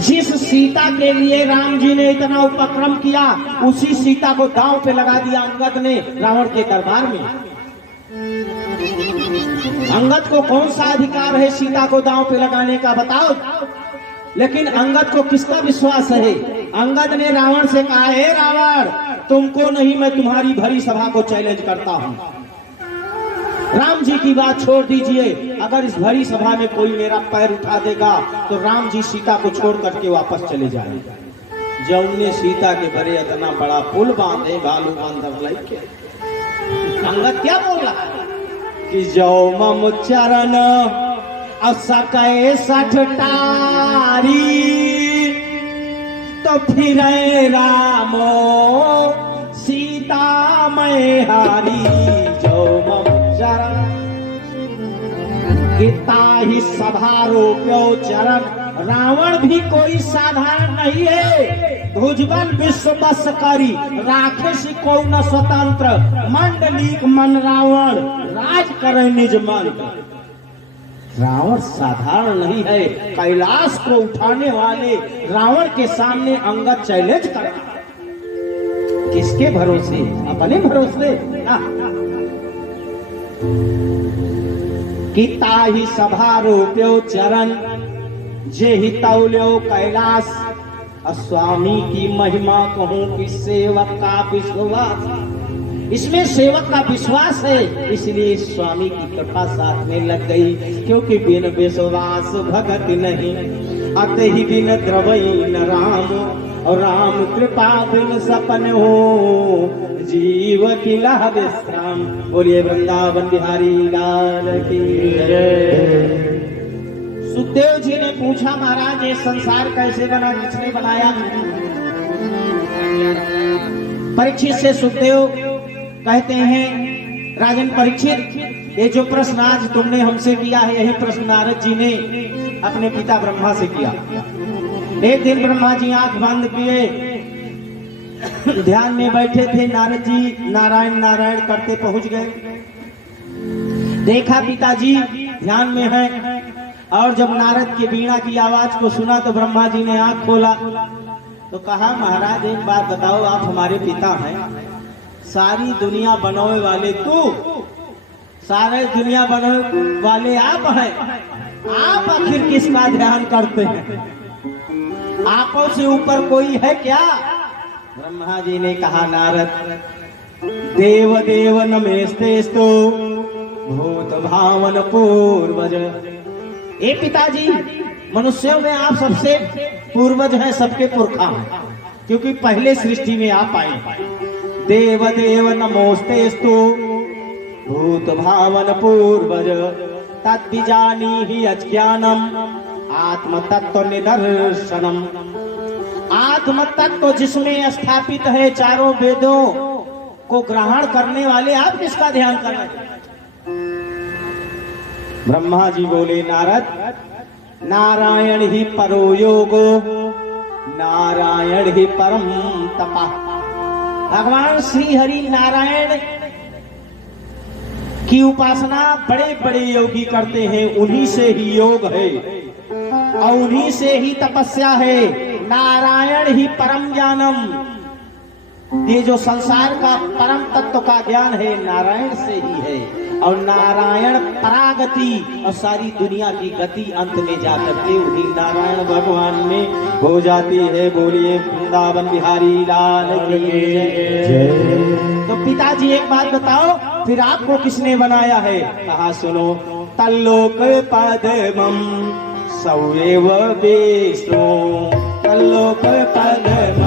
जिस सीता के लिए राम जी ने इतना उपक्रम किया, उसी सीता को दांव पे लगा दिया अंगद ने रावण के दरबार में। अंगद को कौन सा अधिकार है सीता को दांव पे लगाने का, बताओ। लेकिन अंगद को किसका विश्वास है? अंगद ने रावण से कहा, हे रावण, तुमको नहीं, मैं तुम्हारी भरी सभा को चैलेंज करता हूं। राम जी की बात छोड़ दीजिए, अगर इस भरी सभा में कोई मेरा पैर उठा देगा तो राम जी सीता को छोड़ करके वापस चले जाएंगे। जब उन्हें सीता के भरे इतना बड़ा पुल बांधे बालू बांधर लाइके, अंगद क्या बोल रहा है कि जो मम चरण असके सठटारी, तो फिर रामो सीता मैं हारी। जो मम चरण गीता ही सभारोप्यो चरण। रावण भी कोई साधारण नहीं है। भुजबल विश्व बस करी, राक्षस को न स्वतंत्र। मंडलीक मन रावण, राज करे निज मन। रावण साधारण नहीं है। कैलाश को उठाने वाले रावण के सामने अंगद चैलेंज कर, किसके भरोसे? अपने भरोसे। गीता ही सभारोप्यो चरण, जे ही तौल्यो कैलाश। स्वामी की महिमा कहूं कि सेवक का विश्वास। इसमें सेवक का विश्वास है, इसलिए स्वामी की कृपा साथ में लग गई। क्योंकि बिन विश्वास भगत नहीं, अत ही बिन द्रवई न राम। और राम कृपा बिन सपन हो, जीव की लह विश्राम। बोलिए वृंदावन बिहारी लाल की जय। सुखदेव जी ने पूछा, महाराज ये संसार कैसे बना, किसने बनाया? परीक्षित से सुखदेव कहते हैं, राजन परीक्षित, ये जो प्रश्न आज तुमने हमसे किया है, यही प्रश्न नारद जी ने अपने पिता ब्रह्मा से किया। एक दिन ब्रह्मा जी आंख बंद किए, ध्यान में बैठे थे। नारद जी नारायण नारायण करते पहुंच गए। देखा पिताजी ध्यान में है। और जब नारद की वीणा की आवाज को सुना तो ब्रह्मा जी ने आंख खोला तो कहा, महाराज एक बात बताओ, आप हमारे पिता हैं, सारी दुनिया बनोए वाले तू, सारे दुनिया बनोए वाले आप हैं, आप आखिर किसका ध्यान करते हैं? आपों से ऊपर कोई है क्या? ब्रह्मा जी ने कहा, नारद, देव देव नमेस्तेस्तु भूत भावन पूर्वज। ए पिताजी, मनुष्यों में आप सबसे पूर्वज हैं, सबके पुरखा हैं, क्योंकि पहले सृष्टि में आप आए। देव देव नमोस्तेस्तु भूत भावन पूर्वज, तद्विजानी ही अज्ञानम आत्म तत्व निदर्शनम। आत्म तत्व जिसमें स्थापित है, चारों वेदों को ग्रहण करने वाले आप किसका ध्यान कर रहे हैं? ब्रह्मा जी बोले, नारद, नारायण ही परो योगो, नारायण ही परम तपा। भगवान श्री हरि नारायण की उपासना बड़े बड़े योगी करते हैं, उन्हीं से ही योग है और उन्हीं से ही तपस्या है। नारायण ही परम ज्ञानम। ये जो संसार का परम तत्व का ज्ञान है, नारायण से ही है। और नारायण परागति, और सारी दुनिया की गति अंत में जाकर के उन्हीं नारायण भगवान में हो जाती है। बोलिए वृंदावन बिहारी लाल की जय। तो पिताजी एक बात बताओ, फिर आपको किसने बनाया है? कहा, सुनो, तल्लोक पद्मम सौरेव विष्णु, तल्लोक पद्मम